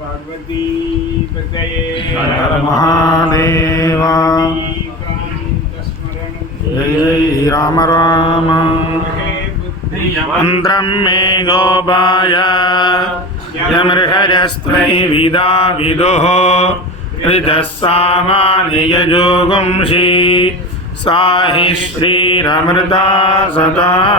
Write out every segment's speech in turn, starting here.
पार्वती पतये महादेवा। जय जय राम राम। मन्त्रं मे गोपाय यमृषयस्त्वै विदा विदुः ऋतः सामानि यजोगुंषि। सा हि श्रीरमृता सदा।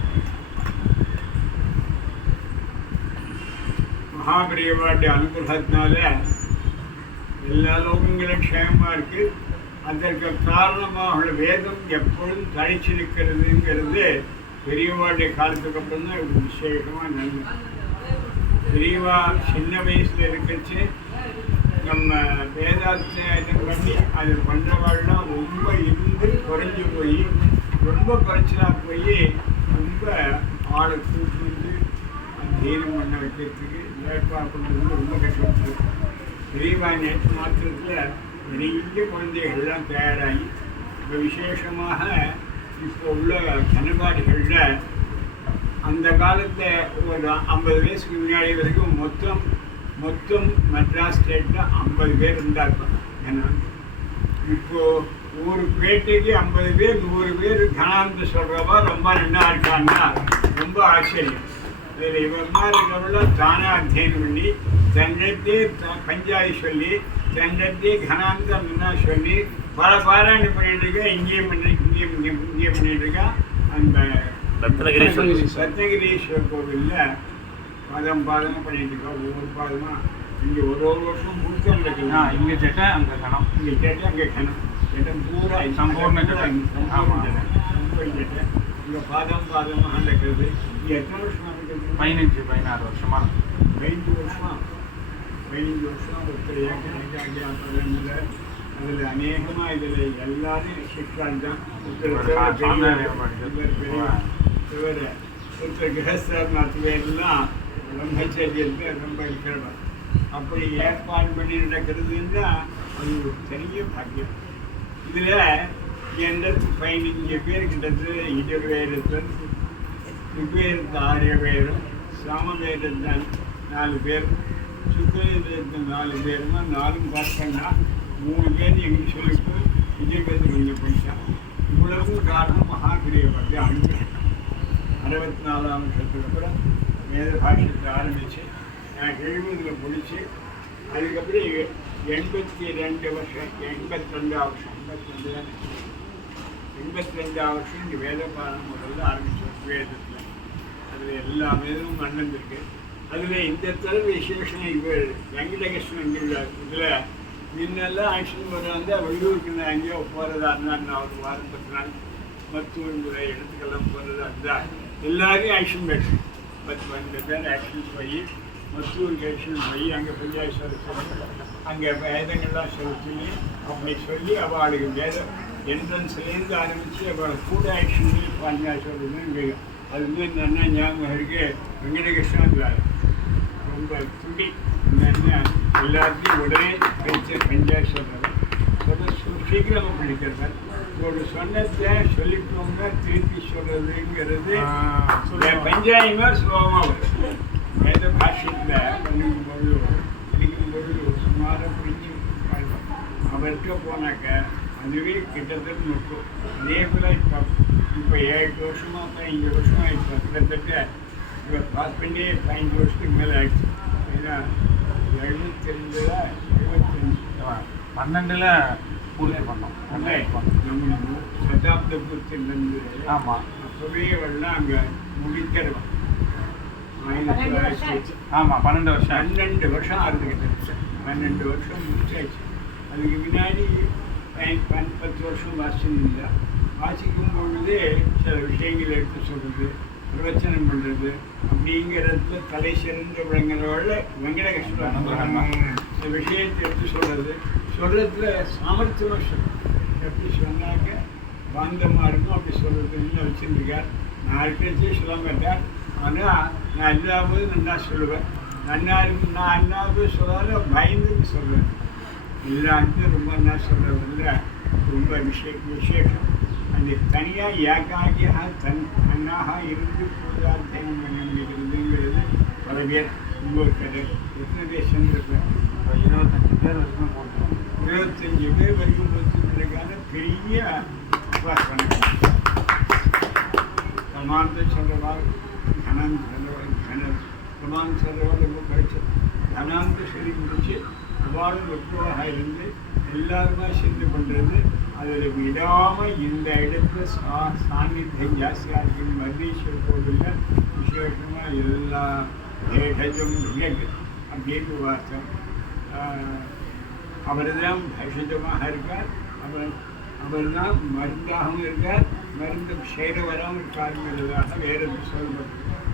மகாபிரியவாட்டி அனுகிரகத்தினால எல்லா லோகங்களும் க்ஷேமமாக இருக்கு. அதற்கு காரணமாக வேதம் எப்பொழுதும் தனிச்சு நிற்கிறதுங்கிறது பெரியவாடைய காலத்துக்கு அப்புறம் தான் ஒரு விசேஷமா நன்மை பெரியவா சின்ன வயசுல இருக்கச்சு நம்ம வேதாத்தியாயம் பண்ணி அது பண்றவாள்லாம் ரொம்ப இருந்து குறைஞ்சு போய் ரொம்ப குறைச்சலாக போய் ரொம்ப ஆளை கூட்டு வந்து பண்ண வைக்கிறதுக்கு ஏற்பாடு பண்ணுறது ரொம்ப கஷ்டப்பட்டு பெரியவா நேற்று மாத்திரத்தில் நிறைய குழந்தைகள்லாம் தயாராகி இப்போ விசேஷமாக இப்போ உள்ள கனகாடிகளில் அந்த காலத்தில் ஒரு ஐம்பது வயசுக்கு முன்னாடி வரைக்கும் மொத்தம் மொத்தம் மெட்ராஸ் ஸ்டேட்டில் ஐம்பது பேர் இருந்தாங்க. ஏன்னா இப்போது ஒரு பேட்டைக்கு ஐம்பது பேர் நூறு பேர் கணாந்து சொல்கிறவா ரொம்ப நல்லா இருக்காங்கன்னா ரொம்ப ஆச்சரியம். இதில் இவர் மாதிரி இருக்கிறவங்கள தானே அத்தியனம் பண்ணி தன்னிடத்தே பஞ்சாயி சொல்லி தன்னிடத்தே கனாந்தம் என்ன சொல்லி பல பாராயணம் பண்ணிட்டு இருக்கா இங்கேயும் பண்ணி இங்கேயும் இங்கேயும் இங்கேயும் பண்ணிட்டு இருக்கா அந்த ரத்னகிரீஸ்வரர். கோவிலில். பாதம் பாதமாக பண்ணிட்டு இருக்கா ஒவ்வொரு பாதமாக இங்கே ஒரு ஒரு வருஷம் முழுக்க நடக்குது இங்க ஜெட்ட அங்க கணம். இங்கே கேட்டு அங்கே கணம். கேட்டம் பூரா சம்பூர்ண ஜடை. ஆமா. இங்கே பாதம் பாதமாக நடக்கிறது எத்தனை வருஷமா இருக்குது பதினஞ்சு பதினாறு வருஷமா. பதினஞ்சு வருஷம்? பதினஞ்சு வருஷம் ஒருத்தர் ஏற்கனவே அங்கே அதில் அநேகமாக இதில் எல்லாரும் சிக்கால் தான். சிவர் ஒருத்தர் கிரகஸ்தர் பேர்லாம் பிரம்மச்சரியத்தில் ரொம்ப இருக்கிறவர். அப்படி ஏற்பாடு பண்ணி நடக்கிறதுன்னா அது ஒரு பெரிய பாக்கியம். இதில் எண்பத்தி பதினஞ்சு பேர் கிட்டத்தில் இருவேரத்தில் ரிக்வேதத்து ஆரிய பேரும் சாமவேதத்தில் நாலு பேர் சுத்தவேதத்தில் நாலு பேருமா நாலும் பார்த்தோம்னா மூணு பேர் எங்கள் சொல்லிட்டு விஜயபேத கொஞ்சம் படித்தான் இவ்வளவு காரணம் மகாகிரியவத்தை அனுப்பிட்டேன் அறுபத்தி நாலாம் வருஷத்துக்கு அப்புறம் வேத பாஷ்யத்தை ஆரம்பித்து நான் எழுபதில் முடித்து அதுக்கப்புறம் எண்பத்தி ரெண்டு வருஷம் எண்பத்தி ரெண்டு வருஷம் எண்பத்தி ரெண்டு எண்பத்தஞ்சாம் வருஷம் இங்கே வேதபாரம் முதல்ல ஆரம்பித்தோம் வேதத்தில். அதில் எல்லா வேதமும் மன்னன் அதில் இந்த தடவை விசேஷம் இவர் வெங்கடகிருஷ்ணன் இதில் முன்னெல்லாம் ஆக்ஷன் வர்றாங்க வெளியூருக்கு நான் எங்கேயோ போகிறதா இருந்தால் நான் ஒரு வாரம் பத்து நாள் மருத்துவ இடத்துக்கெல்லாம் போகிறதா இருந்தால் எல்லாரையும் ஆக்ஷன் பேசும் பத்து பன்னெண்டு பேர் ஆக்ஷன் போய் மருத்துவருக்கு ஆக்ஷன் போய் அங்கே பஞ்சாயத்து அங்கே வேதங்கள்லாம் சொல்ல சொல்லி அப்படி சொல்லி அவளுக்கு வேதம் என்ட்ரன்ஸ்லேருந்து ஆரம்பித்து அவளை கூட சொல்லுதுன்னு இங்கே அது வந்து என்னென்ன ஞாபகம் இருக்கு வெங்கடகிருஷ்ணன் ரொம்ப துடி என்னென்ன எல்லாத்தையும் உடனே படித்த பஞ்சாயத்து சொல்கிறது சொல்ல சு- சீக்கிரமா படிக்கிறது ஒரு சொன்னதை சொல்லிட்டோம்னா திருப்பி சொல்றதுங்கிறது என் பஞ்சாயமா சுலபமாக வரும் வேத பாஷ்யத்தில் பண்ணும்போது படிக்கும்போது சுமாராக பிடிச்சி அவர்கிட்ட போனாக்க அதுவே கிட்டத்தட்ட நிற்கும் அதே போல் இப்போ இப்போ ஏழு வருஷமா பதினஞ்சு வருஷமா இப்போ கிட்டத்தட்ட இப்போ பாஸ் பண்ணி பதினஞ்சு வருஷத்துக்கு மேலே ஆயிடுச்சு. ஏன்னா எழுபத்தி ரெண்டுல எழுபத்தஞ்சு. பன்னெண்டுல பூர்த்தி பண்ணோம். நம்ம சதாப்த பூர்த்திலிருந்து ஆமா. பெரியவள்லாம் அங்கே முடிக்கிறவன் ஆயிரத்தி தொள்ளாயிரத்தி ஆமா பன்னெண்டு வருஷம். பன்னெண்டு வருஷம் ஆரம்பிக்கிட்டு பன்னெண்டு வருஷம் முடிச்சாச்சு. அதுக்கு முன்னாடி பத்து வருஷம் வாசிச்சிருந்தா வாசிக்கும் பொழுது சில விஷயங்கள் எடுத்து சொல்றது பிரவச்சனம் பண்றது அப்படிங்கிறதுல தலை சிறந்த விளங்குறவர்கள் வெங்கடகிருஷ்ணன் இந்த விஷயத்தை எடுத்து சொல்றது சொல்றதுல சாமர்த்தியமாக சொல்றது எப்படி சொன்னாக்க பாந்தமாக இருக்கும் அப்படி சொல்கிறதுன்னு வச்சுருக்கார் நான் இருக்கிறதே சொல்ல மாட்டேன் ஆனால் நான் இல்லாமல் நல்லா சொல்லுவேன். நன்னா இருக்கும் நான் அண்ணாவது சொல்லாத பயந்துன்னு சொல்லுவேன். எல்லாருக்கும் ரொம்ப என்ன சொல்றதில்ல? ரொம்ப விஷய விசேஷம். அந்த தனியாக ஏகாகியாக தன் தன்னாக இருந்து போதார்த்தம் நம்பிக்கிறதுங்கிறது பல பேர் கதை எத்தனை இப்போ இருபத்தஞ்சு பேர் வரைக்கும் போட்டுருவோம் இருபத்தஞ்சு பேர் வரைக்கும் கொடுத்துருக்கான பெரிய பிரமாணத்தை சொல்றவாள் தனம் சொல்றவாள் தனம். பிரமாணம் சொல்றவாள் ரொம்ப படிச்சு தனாந்த சொல்லி முடிச்சு அவ்வாறு ஒற்றுவாக இருந்து எல்லாருமே சேர்ந்து பண்ணுறது அதில் விடாமல் இந்த இடத்துல சா சாநித்தியம் ஜாஸ்தியாக இருக்குது மருதீஸ்வரர் கோவிலில் விசேஷமாக எல்லா தேடஜம் அப்படின்னு வாசம் அவர் தான் பரிசுத்தமாக இருக்கார். அவர் அவர் தான் மருந்தாகவும் இருக்கார். மருந்து சேர வராமல் இருக்காருங்கிறதாக வேறு சொல்லப்பட்டிருக்கார்